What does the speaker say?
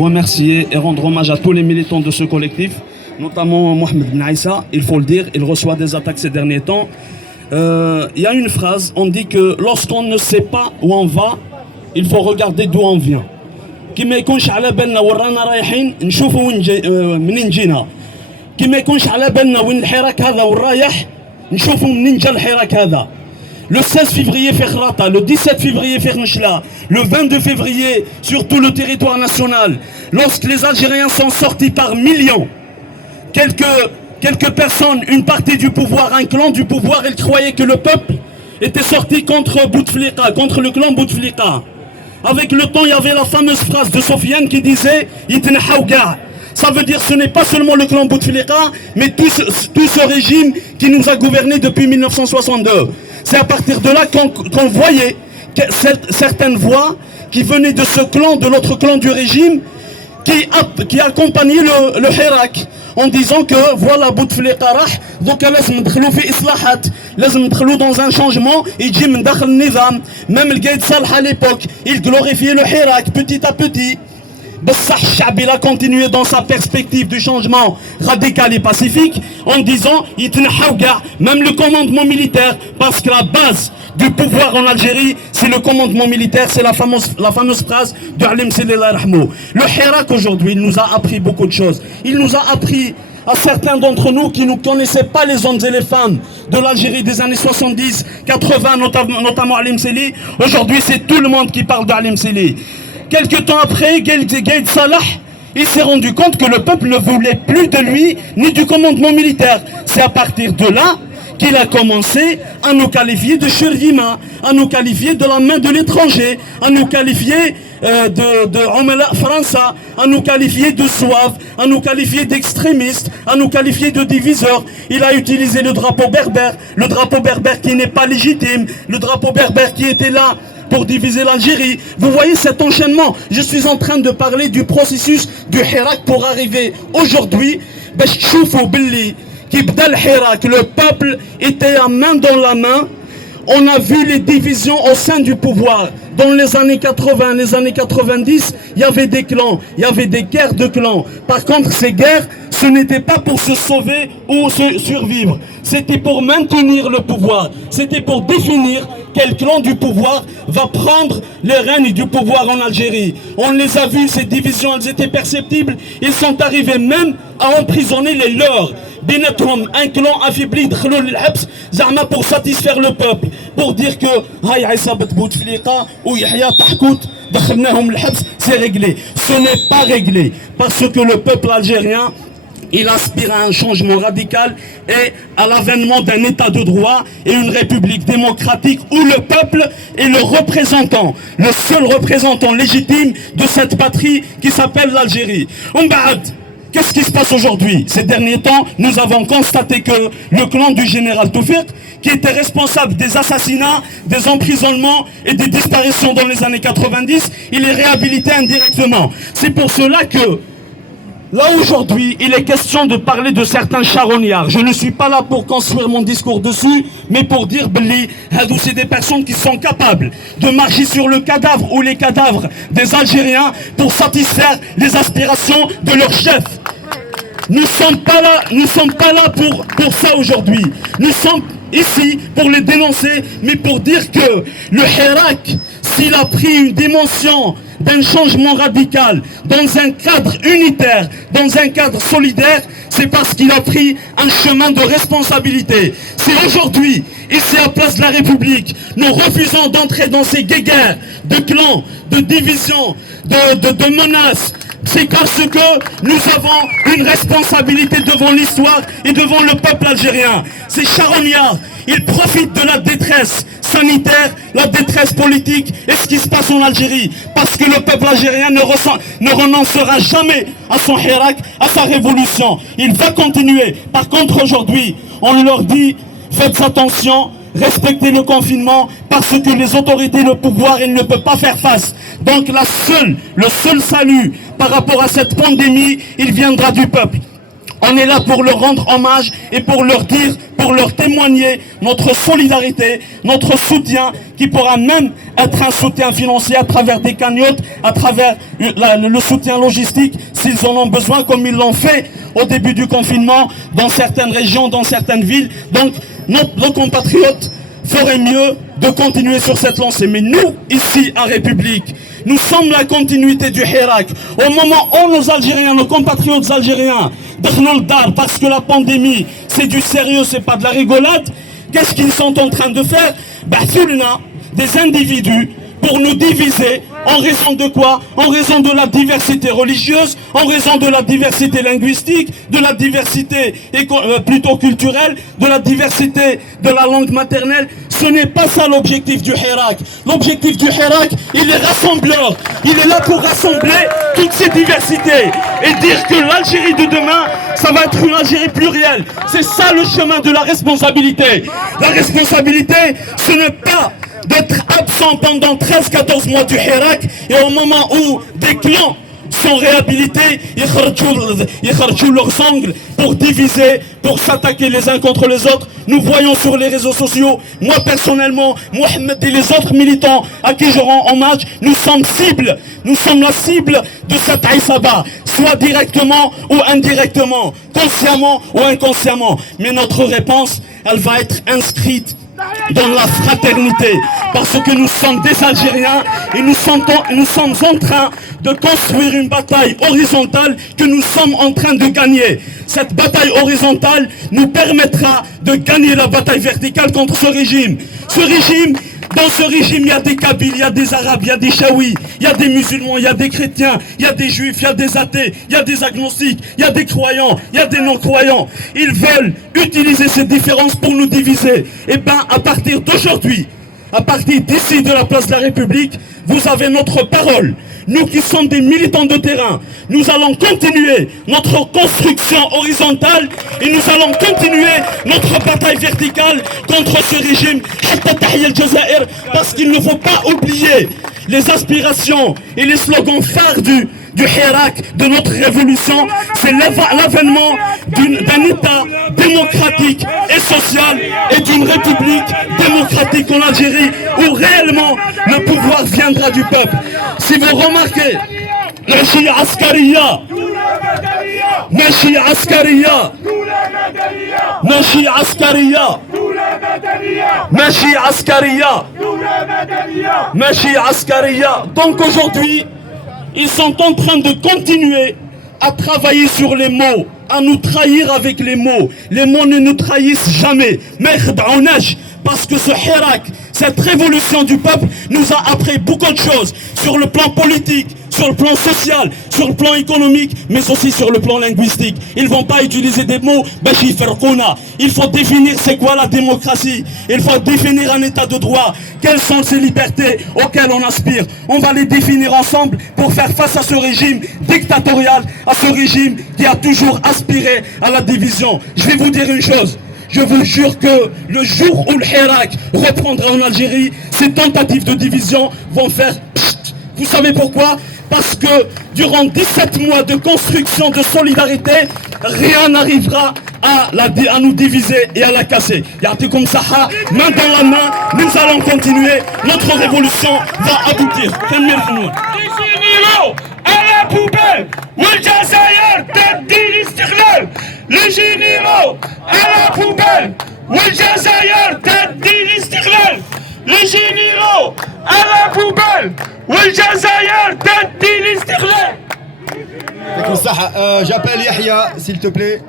pour remercier et rendre hommage à tous les militants de ce collectif, notamment Mohamed Ben Aïssa. Il faut le dire, il reçoit des attaques ces derniers temps. Il y a une phrase, on dit que lorsqu'on ne sait pas où on va, il faut regarder d'où on vient. كما يكونش على بالنا ورانا رايحين نشوفوا منين جينا كما يكونش على بالنا وين الحراك هذا والرايح نشوفوا منين جا الحراك هذا. Le 16 février fait Khrata, le 17 février fait Nchla, le 22 février sur tout le territoire national, lorsque les Algériens sont sortis par millions, quelques personnes, une partie du pouvoir, un clan du pouvoir, ils croyaient que le peuple était sorti contre Bouteflika, contre le clan Bouteflika. Avec le temps, il y avait la fameuse phrase de Sofiane qui disait « Yitnahawga ». Ça veut dire ce n'est pas seulement le clan Bouteflika, mais tout ce régime qui nous a gouverné depuis 1962. C'est à partir de là qu'on voyait certaines voix qui venaient de ce clan, de l'autre clan du régime, qui accompagnaient le Hirak, en disant que voilà Bouteflika rah, donc لازم ندخلوا في إصلاحات, لازم ندخلوا dans un changement, يجي من داخل النظام. Même le Gaïd Salah à l'époque, il glorifiait le Hirak petit à petit. Il a continué dans sa perspective du changement radical et pacifique en disant même le commandement militaire, parce que la base du pouvoir en Algérie c'est le commandement militaire, c'est la fameuse phrase de Alim Selila Rahmou. Le Hirak aujourd'hui nous a appris beaucoup de choses. Il nous a appris à certains d'entre nous qui ne connaissaient pas les hommes et les femmes de l'Algérie des années 70, 80, notamment Alim Seli. Aujourd'hui c'est tout le monde qui parle d'Alim Seli. Quelques temps après, Gaïd Salah, il s'est rendu compte que le peuple ne voulait plus de lui, ni du commandement militaire. C'est à partir de là qu'il a commencé à nous qualifier de Shurima, à nous qualifier de la main de l'étranger, à nous qualifier de Omela França, à nous qualifier de Zouaves, à nous qualifier d'extrémistes, à nous qualifier de diviseurs. Il a utilisé le drapeau berbère qui n'est pas légitime, le drapeau berbère qui était là pour diviser l'Algérie. Vous voyez cet enchaînement. Je suis en train de parler du processus du Hirak pour arriver aujourd'hui. Le peuple était à main dans la main. On a vu les divisions au sein du pouvoir. Dans les années 80, les années 90, il y avait des clans, il y avait des guerres de clans. Par contre, ces guerres, ce n'était pas pour se sauver ou se survivre. C'était pour maintenir le pouvoir. C'était pour définir quel clan du pouvoir va prendre le règne du pouvoir en Algérie. On les a vus, ces divisions, elles étaient perceptibles. Ils sont arrivés même à emprisonner les leurs. Un clan affaibli pour satisfaire le peuple, pour dire que c'est réglé. Ce n'est pas réglé, parce que le peuple algérien, il aspire à un changement radical et à l'avènement d'un état de droit et une république démocratique où le peuple est le représentant, le seul représentant légitime de cette patrie qui s'appelle l'Algérie. Qu'est-ce qui se passe aujourd'hui? Ces derniers temps, nous avons constaté que le clan du général Toufik, qui était responsable des assassinats, des emprisonnements et des disparitions dans les années 90, il est réhabilité indirectement. C'est pour cela que là aujourd'hui, il est question de parler de certains charognards. Je ne suis pas là pour construire mon discours dessus, mais pour dire Belli, c'est des personnes qui sont capables de marcher sur le cadavre ou les cadavres des Algériens pour satisfaire les aspirations de leurs chefs. Nous ne sommes pas là pour ça aujourd'hui. Nous sommes ici pour les dénoncer, mais pour dire que le Hirak, s'il a pris une dimension d'un changement radical, dans un cadre unitaire, dans un cadre solidaire, c'est parce qu'il a pris un chemin de responsabilité. C'est aujourd'hui, ici à Place de la République, nous refusons d'entrer dans ces guéguerres de clans, de divisions, de menaces. C'est parce que nous avons une responsabilité devant l'histoire et devant le peuple algérien. Ces charognards, ils profitent de la détresse sanitaire, la détresse politique et ce qui se passe en Algérie. Parce que le peuple algérien ne renoncera jamais à son Hirak, à sa révolution. Il va continuer. Par contre, aujourd'hui, on leur dit, faites attention, respectez le confinement parce que les autorités, le pouvoir, ils ne peuvent pas faire face. Donc le seul salut par rapport à cette pandémie, il viendra du peuple. On est là pour leur rendre hommage et pour leur dire, pour leur témoigner notre solidarité, notre soutien, qui pourra même être un soutien financier à travers des cagnottes, à travers le soutien logistique, s'ils en ont besoin, comme ils l'ont fait au début du confinement, dans certaines régions, dans certaines villes. Donc, nos compatriotes feraient mieux de continuer sur cette lancée. Mais nous, ici, en République, nous sommes la continuité du Hirak. Au moment où nos Algériens, nos compatriotes algériens, parce que la pandémie, c'est du sérieux, c'est pas de la rigolade, qu'est-ce qu'ils sont en train de faire? Des individus pour nous diviser, en raison de quoi? En raison de la diversité religieuse, en raison de la diversité linguistique, de la diversité plutôt culturelle, de la diversité de la langue maternelle. Ce n'est pas ça l'objectif du Hirak. L'objectif du Hirak, il est rassembleur. Il est là pour rassembler toutes ces diversités et dire que l'Algérie de demain, ça va être une Algérie plurielle. C'est ça le chemin de la responsabilité. La responsabilité, ce n'est pas d'être absent pendant 13-14 mois du Hirak et au moment où des clans sont réhabilités, ils kharchou leurs ongles pour diviser, pour s'attaquer les uns contre les autres. Nous voyons sur les réseaux sociaux, moi personnellement, Mohamed et les autres militants à qui je rends hommage, nous sommes la cible de cette Aïsaba, soit directement ou indirectement, consciemment ou inconsciemment. Mais notre réponse, elle va être inscrite dans la fraternité, parce que nous sommes des Algériens et nous sommes en train de construire une bataille horizontale que nous sommes en train de gagner. Cette bataille horizontale nous permettra de gagner la bataille verticale contre ce régime. Dans ce régime, il y a des Kabyles, il y a des Arabes, il y a des Chaouis, il y a des musulmans, il y a des chrétiens, il y a des juifs, il y a des athées, il y a des agnostiques, il y a des croyants, il y a des non-croyants. Ils veulent utiliser ces différences pour nous diviser. Et bien, à partir d'aujourd'hui, à partir d'ici de la place de la République, vous avez notre parole. Nous qui sommes des militants de terrain, nous allons continuer notre construction horizontale et nous allons continuer notre bataille verticale contre ce régime, parce qu'il ne faut pas oublier les aspirations et les slogans phares du Hirak, de notre révolution. C'est l'avènement d'un État démocratique et social et d'une république démocratique en Algérie où réellement le pouvoir viendra du peuple. Si vous remarquez, ماشي عسكرية ماشي عسكرية ماشي عسكرية ماشي عسكرية ماشي عسكرية. Donc aujourd'hui, ils sont en train de continuer à travailler sur les mots, à nous trahir avec les mots. Les mots ne nous trahissent jamais. Parce que ce Hirak, cette révolution du peuple nous a appris beaucoup de choses sur le plan politique, sur le plan social, sur le plan économique, mais aussi sur le plan linguistique. Ils ne vont pas utiliser des mots. Il faut définir c'est quoi la démocratie. Il faut définir un état de droit. Quelles sont ces libertés auxquelles on aspire. On va les définir ensemble pour faire face à ce régime dictatorial, à ce régime qui a toujours aspiré à la division. Je vais vous dire une chose. Je vous jure que le jour où le Hirak reprendra en Algérie, ces tentatives de division vont faire pssst. Vous savez pourquoi? Parce que durant 17 mois de construction de solidarité, rien n'arrivera à nous diviser et à la casser. Yartikum Saha, main dans la main, nous allons continuer. Notre révolution va aboutir. À la poubelle, والجزائر تدي الاستقلال. Les généraux à la poubelle, والجزائر تدي الاستقلال. Les généraux à la poubelle, والجزائر تدي الاستقلال. J'appelle Yahya, s'il te plaît.